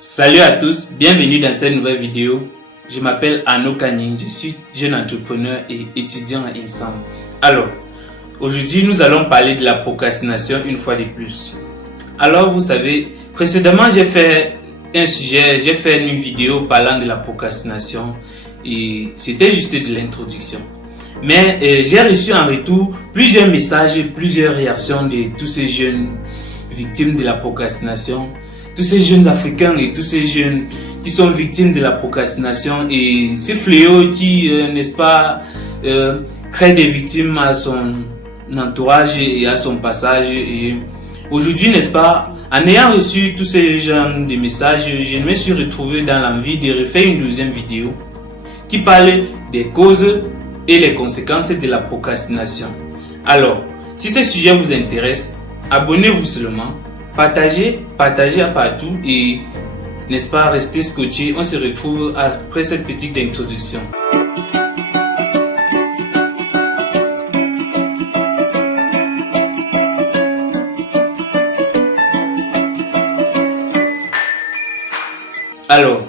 Salut à tous, bienvenue dans cette nouvelle vidéo. Je m'appelle Arnaud Kagné, je suis jeune entrepreneur et étudiant à INSAM. Alors, aujourd'hui nous allons parler de la procrastination une fois de plus. Alors vous savez, précédemment j'ai fait une vidéo parlant de la procrastination et c'était juste de l'introduction. Mais j'ai reçu en retour plusieurs messages, plusieurs réactions de tous ces jeunes victimes de la procrastination. Tous ces jeunes africains et tous ces jeunes qui sont victimes de la procrastination et ce fléau qui, n'est-ce pas, crée des victimes à son entourage et à son passage. Et aujourd'hui, n'est-ce pas, en ayant reçu tous ces genres de messages, je me suis retrouvé dans l'envie de refaire une deuxième vidéo qui parle des causes et les conséquences de la procrastination. Alors, si ce sujet vous intéresse, abonnez-vous seulement. Partagez à partout et, n'est-ce pas, restez scotché. On se retrouve après cette petite introduction. Alors,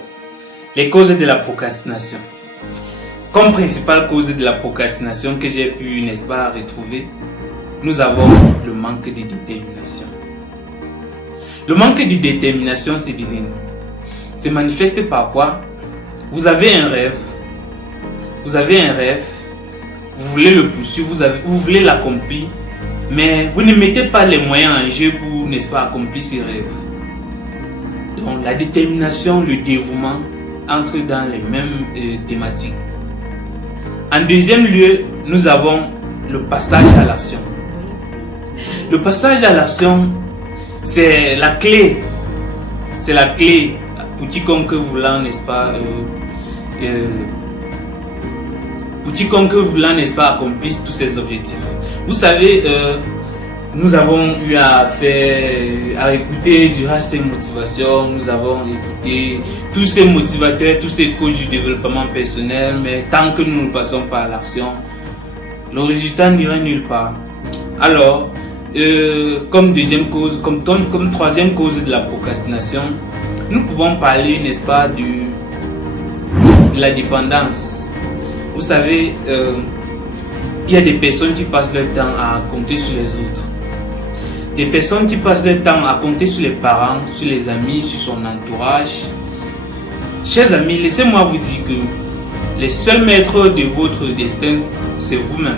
les causes de la procrastination. Comme principale cause de la procrastination que j'ai pu, n'est-ce pas, retrouver, nous avons le manque de détermination. Le manque de détermination se manifeste par quoi? Vous avez un rêve, vous voulez le poursuivre, vous voulez l'accomplir, mais vous ne mettez pas les moyens en jeu pour, n'est-ce pas, accomplir ce rêve. Donc la détermination, le dévouement entrent dans les mêmes thématiques. En deuxième lieu, nous avons le passage à l'action. Le passage à l'action, c'est la clé pour quiconque voulant, n'est-ce pas, accomplir tous ces objectifs. Vous savez, nous avons eu à écouter durant ces motivations, nous avons écouté tous ces motivateurs, tous ces coachs du développement personnel, mais tant que nous ne passons pas à l'action, le résultat n'ira nulle part. Alors, comme deuxième cause, comme troisième cause de la procrastination, nous pouvons parler, n'est-ce pas, de la dépendance. Vous savez, il y a des personnes qui passent leur temps à compter sur les autres. Des personnes qui passent leur temps à compter sur les parents, sur les amis, sur son entourage. Chers amis, laissez-moi vous dire que les seuls maîtres de votre destin, c'est vous-même.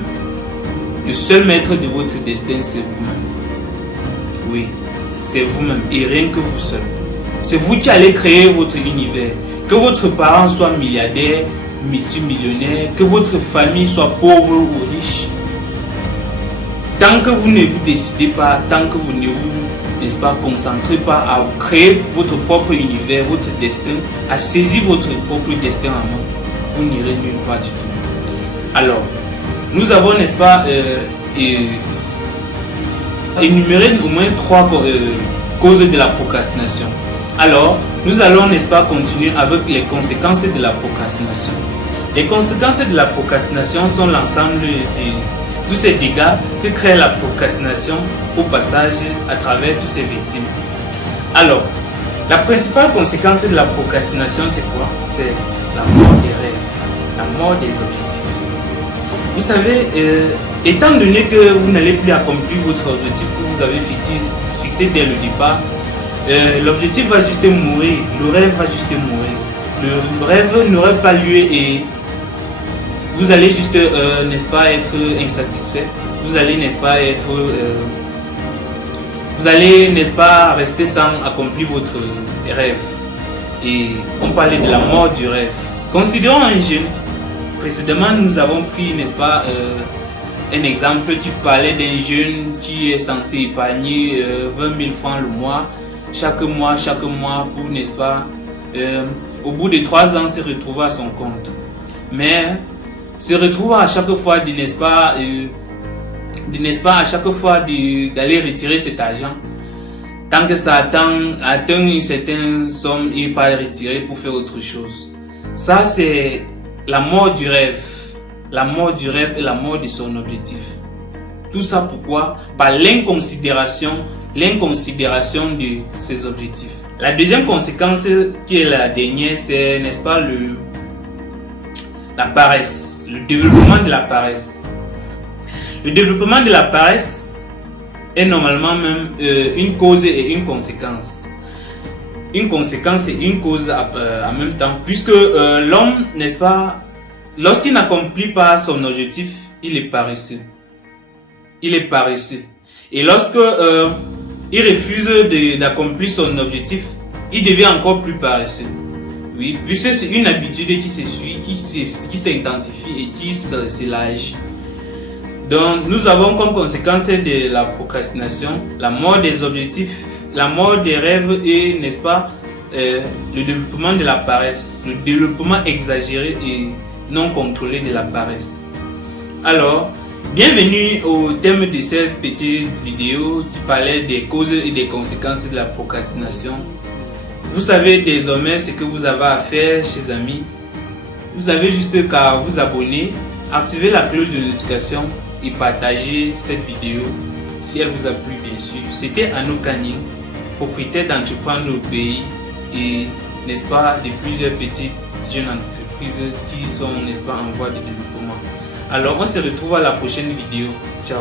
Le seul maître de votre destin, c'est vous-même. Oui, c'est vous-même et rien que vous seul. C'est vous qui allez créer votre univers. Que votre parent soit milliardaire, multimillionnaire, que votre famille soit pauvre ou riche. Tant que vous ne vous décidez pas, tant que vous ne vous, n'est-ce pas, concentrez pas à créer votre propre univers, votre destin, à saisir votre propre destin en main, vous n'irez nulle part du tout. Alors, nous avons, n'est-ce pas, énuméré au moins trois causes de la procrastination. Alors, nous allons, n'est-ce pas, continuer avec les conséquences de la procrastination. Les conséquences de la procrastination sont l'ensemble de tous ces dégâts que crée la procrastination au passage à travers toutes ces victimes. Alors, la principale conséquence de la procrastination, c'est quoi? C'est la mort des rêves, la mort des objectifs. Vous savez, étant donné que vous n'allez plus accomplir votre objectif que vous avez fixé dès le départ, l'objectif va juste mourir, le rêve va juste mourir. Le rêve n'aurait pas lieu et vous allez juste, n'est-ce pas, être insatisfait. Vous allez, n'est-ce pas, n'est-ce pas, rester sans accomplir votre rêve. Et on parlait de la mort du rêve. Considérons un jeune. Précédemment, nous avons pris, n'est-ce pas, un exemple qui parlait d'un jeune qui est censé épargner 20 000 francs le mois, chaque mois pour, n'est-ce pas, au bout de 3 ans, se retrouver à son compte. Mais se retrouve à chaque fois, n'est-ce pas, à chaque fois d'aller retirer cet argent. Tant que ça atteint une certaine somme, il n'est pas retiré pour faire autre chose. Ça, c'est la mort du rêve. La mort du rêve et la mort de son objectif. Tout ça pourquoi? Par l'inconsidération de ses objectifs. La deuxième conséquence, qui est la dernière, c'est, n'est-ce pas, la paresse, le développement de la paresse. Le développement de la paresse est normalement même une cause et une conséquence. Une conséquence et une cause en même temps, puisque l'homme, n'est-ce pas, lorsqu'il n'accomplit pas son objectif, il est paresseux. Il est paresseux. Et lorsque il refuse d'accomplir son objectif, il devient encore plus paresseux. Oui, puisque c'est une habitude qui se suit, qui s'intensifie et qui s'élargit. Donc, nous avons comme conséquence de la procrastination la mort des objectifs, la mort des rêves et, n'est-ce pas, le développement de la paresse, le développement exagéré et non contrôlé de la paresse. Alors, bienvenue au thème de cette petite vidéo qui parlait des causes et des conséquences de la procrastination. Vous savez désormais ce que vous avez à faire, chers amis. Vous avez juste qu'à vous abonner, activer la cloche de notification et partager cette vidéo si elle vous a plu, bien sûr. C'était Arnaud Kagnin, propriétaire d'entrepreneurs au pays et, n'est-ce pas, de plusieurs petites jeunes entreprises qui sont, n'est-ce pas, en voie de développement. Alors on se retrouve à la prochaine vidéo. Ciao.